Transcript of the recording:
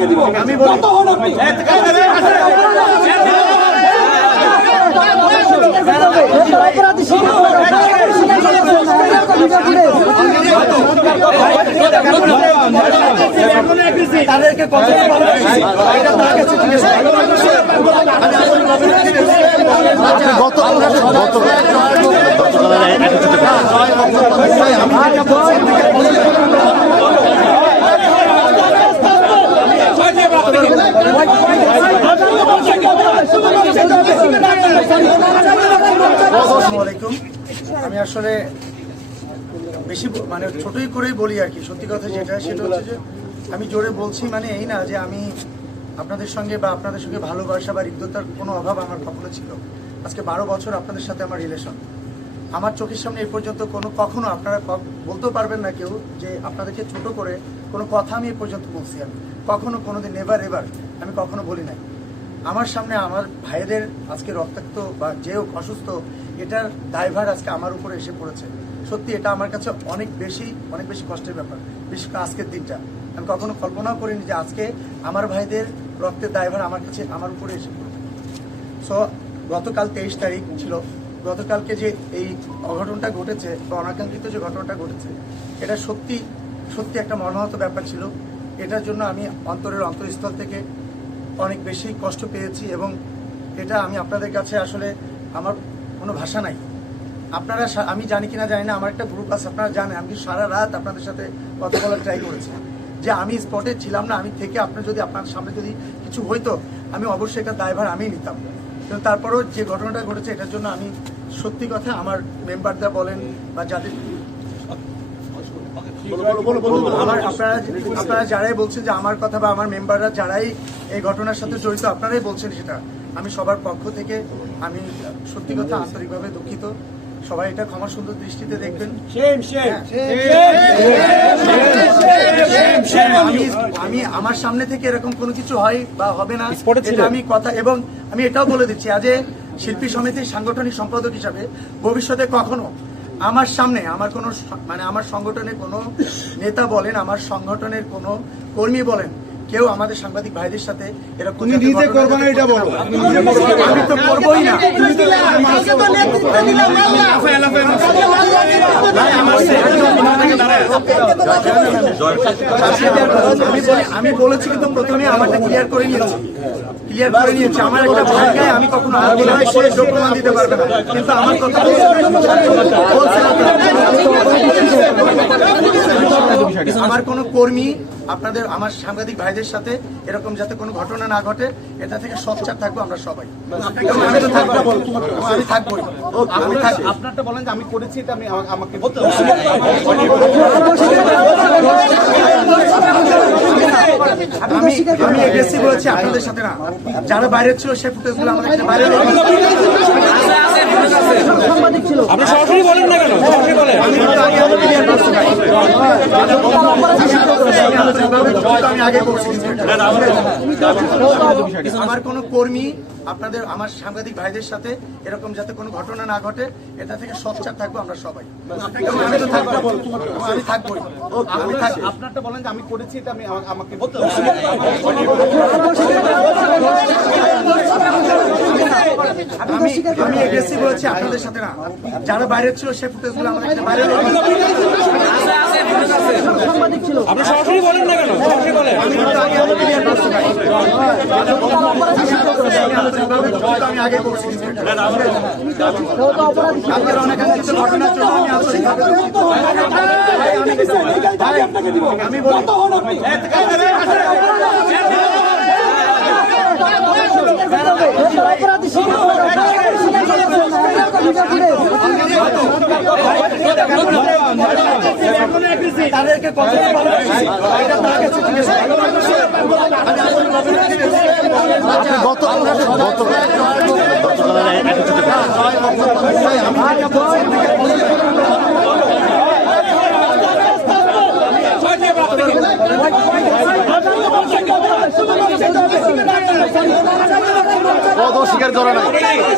আপনাকে দিব কত হন আপনি তাদেরকে কত গত আমি আসলে বেশি মানে ছোটই করেই বলি আর কি, সত্যি কথা যেটা, সেটা হচ্ছে যে আমি জোরে বলছি মানে এই না যে আমি আপনাদের সঙ্গে বা আপনাদের সঙ্গে ভালোবাসা বা হৃদ্যতার কোনো অভাব আমার কখনো ছিল আজকে বারো বছর আপনাদের সাথে আমার রিলেশন আমার চোখের সামনে এই পর্যন্ত কোনো, কখনো আপনারা বলতেও পারবেন না কেউ যে আপনাদেরকে ছোট করে কোনো কথা আমি এ পর্যন্ত বলছি আমি। কখনো কোনোদিন নেভার এভার আমি কখনো বলি নাই। আমার সামনে আমার ভাইদের আজকে রক্তাক্ত বা যে হোক অসুস্থ, এটার দায়ভার আজকে আমার উপরে এসে পড়েছে। সত্যি এটা আমার কাছে অনেক বেশি অনেক বেশি কষ্টের ব্যাপার, বিশেষ করে আজকের দিনটা। আমি কখনো কল্পনাও করিনি যে আজকে আমার ভাইদের রক্তের দায়ভার আমার কাছে আমার উপরে এসে পড়েছে সো গতকাল তেইশ তারিখ ছিল। গতকালকে যে এই অঘটনটা ঘটেছে বা অনাকাঙ্ক্ষিত যে ঘটনাটা ঘটেছে, এটা সত্যি সত্যি একটা মর্মাহত ব্যাপার ছিল। এটার জন্য আমি অন্তরের অন্তরস্থল থেকে অনেক বেশি কষ্ট পেয়েছি এবং এটা আমি আপনাদের কাছে আসলে আমার কোনো ভাষা নাই। আপনারা আমি জানি কিনা জানি না, আমার একটা গ্রুপ আছে, আপনারা জানেন। আমি সারা রাত আপনাদের সাথে কথা বলার ট্রাই করেছি। যে আমি স্পটে ছিলাম না, আমি থেকে আপনার যদি আপনার সামনে যদি কিছু হইতো, আমি অবশ্যই এটা দায়ভার আমিই নিতাম। কিন্তু তারপরেও যে ঘটনাটা ঘটেছে, এটার জন্য আমি সত্যি কথা আমার মেম্বাররা বলেন বা যাদের আমার আপনারা আপনারা যারাই বলছেন যে আমার কথা বা আমার মেম্বাররা যারাই এই ঘটনার সাথে জড়িত আপনারাই বলছেন সেটা। আমি সবার পক্ষ থেকে আমি সত্যি কথা আন্তরিকভাবে দুঃখিত। সবাই এটা ক্ষমা সুন্দর দৃষ্টিতে দেখবেন। আমি আমি আমার সামনে থেকে এরকম কোনো কিছু হয় বা হবে না এটা আমি কথা এবং আমি এটাও বলে দিচ্ছি আজ এ শিল্পী সমিতির সাংগঠনিক সম্পাদক হিসাবে ভবিষ্যতে কখনো আমার সামনে, আমার কোনো মানে আমার সংগঠনের কোনো নেতা বলেন, আমার সংগঠনের কোনো কর্মী বলেন কেউ আমাদের সাংবাদিক ভাইদের সাথে এরকম তুমি নিজে করবে না এটা বলো। আমি তো করবোই না আমি বলি- আমি বলেছি কিন্তু প্রথমে আমারটা ক্লিয়ার করে নিয়েছি ক্লিয়ার করে নিয়েছি আমার একটা আমি কখনো হাত দিলে সে প্রমাণ দিতে পারবে না কিন্তু আমার কথা বলছে আমার কোনো কর্মী আপনাদের আমার সাংবাদিক ভাইদের সাথে এরকম যাতে কোনো ঘটনা না ঘটে এটা থেকে সচ্চার থাকব আমরা সবাই। আমি তো থাকব। আমি থাকবোই। আমি থাকব আপনারটা বলেন যে আমি করেছি এটা আমি আমাকে আমি হয়েছি আপনাদের সাথে না। যারা বাইরে ছিল সেই ফুটেজগুলো আমাদের বাইরে আপনি সরাসরি বলেন না কেন সরাসরি বলেন আমি আগে বলছি আমার কোনো কর্মী আপনাদের আমার সাংবাদিক ভাইদের সাথে এরকম যাতে কোনো ঘটনা না ঘটে এটা থেকে সচ্চার থাকব আমরা সবাই আমি তো থাকব আমি থাকবোই আমি থাকব আপনারটা বলেন যে আমি করেছি এটা আমি আমা- আমাকে আমি আমি এগ্রেসিভ হয়েছি আপনাদের সাথে না। যারা বাইরে ছিল সেই ফুটেজগুলো আমাদের কাছে বাইরে আপনি সরাসরি বলেন না কেন? সরাসরি বলেন। আমি কিন্তু আগে আগে করছি ভাই। আমি আগে অনেক কিছু ঘটনার জন্য আমি আন্তরিকভাবে দুঃখিত। আপনাকে দিব আমি বলি আপনি তাদেরকে কত পদ স্বীকার করে নাই।